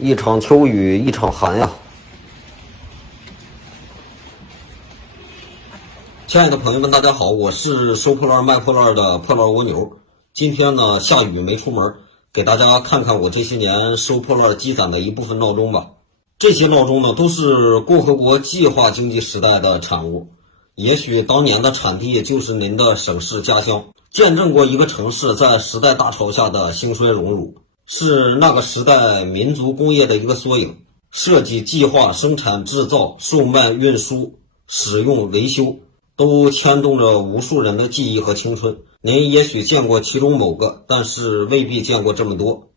一场秋雨一场寒呀。亲爱的朋友们，大家好，我是收破烂卖破烂的破烂蜗牛。今天呢，下雨没出门，给大家看看我这些年收破烂积攒的一部分闹钟吧。这些闹钟呢，都是共和国计划经济时代的产物。也许当年的产地就是您的省市家乡，见证过一个城市在时代大潮下的兴衰荣辱，是那个时代民族工业的一个缩影。设计、计划、生产、制造、售卖、运输、使用、维修，都牵动着无数人的记忆和青春。您也许见过其中某个，但是未必见过这么多。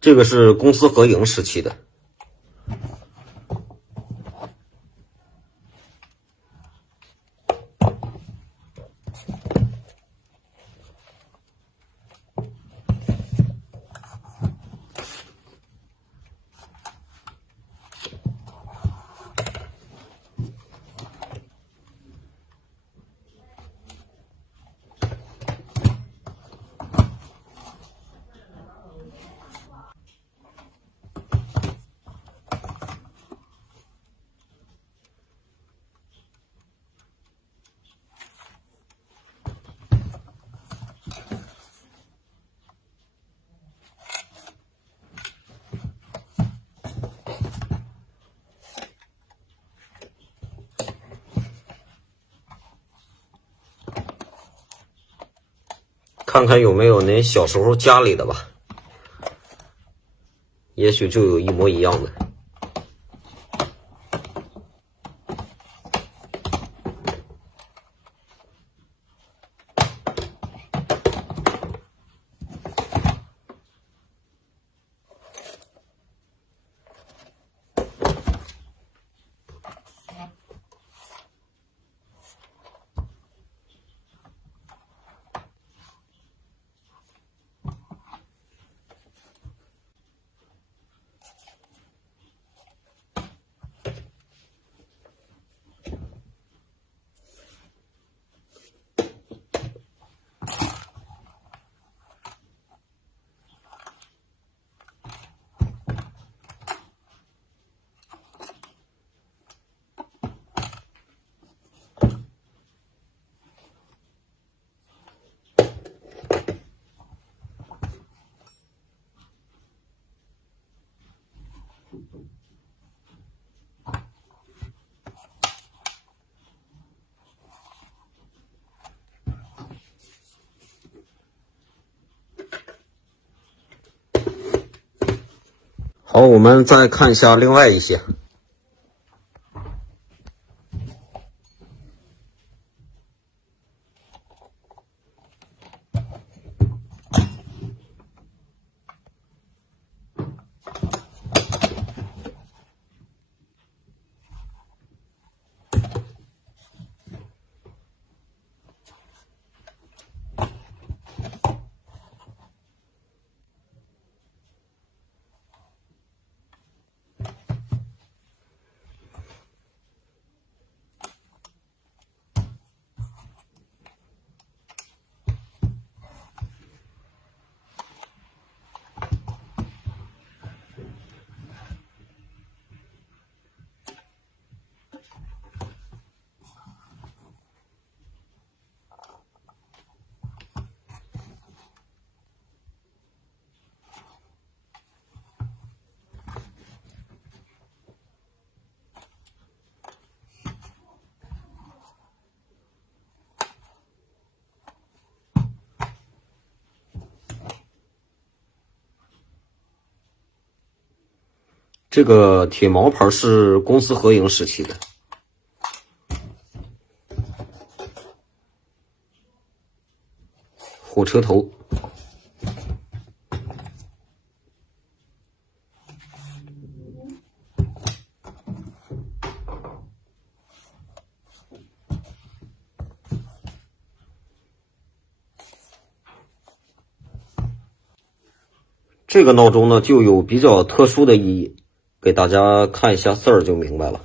这个是公私合营时期的。看看有没有您小时候家里的吧，也许就有一模一样的。好，我们再看一下另外一些。这个铁毛牌是公私合营时期的。火车头。这个闹钟呢就有比较特殊的意义，给大家看一下字儿就明白了。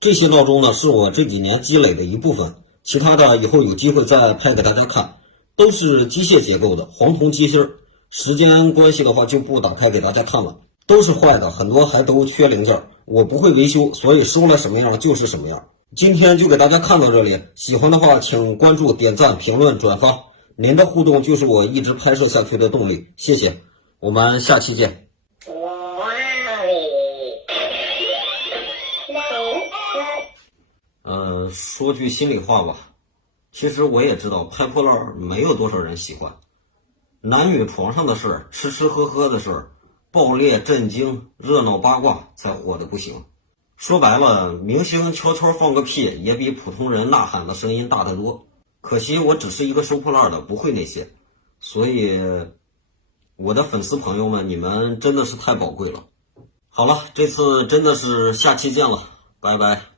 这些闹钟呢，是我这几年积累的一部分，其他的以后有机会再拍给大家看，都是机械结构的黄铜机芯儿。时间关系的话，就不打开给大家看了，都是坏的，很多还都缺零件，我不会维修，所以收了什么样就是什么样。今天就给大家看到这里，喜欢的话请关注、点赞、评论、转发，您的互动就是我一直拍摄下去的动力，谢谢，我们下期见。说句心里话吧，其实我也知道拍破烂没有多少人喜欢，男女床上的事儿、吃吃喝喝的事儿、爆裂震惊、热闹八卦才火的不行。说白了，明星悄悄放个屁也比普通人呐喊的声音大得多。可惜我只是一个收破烂的，不会那些，所以我的粉丝朋友们，你们真的是太宝贵了。好了，这次真的是下期见了，拜拜。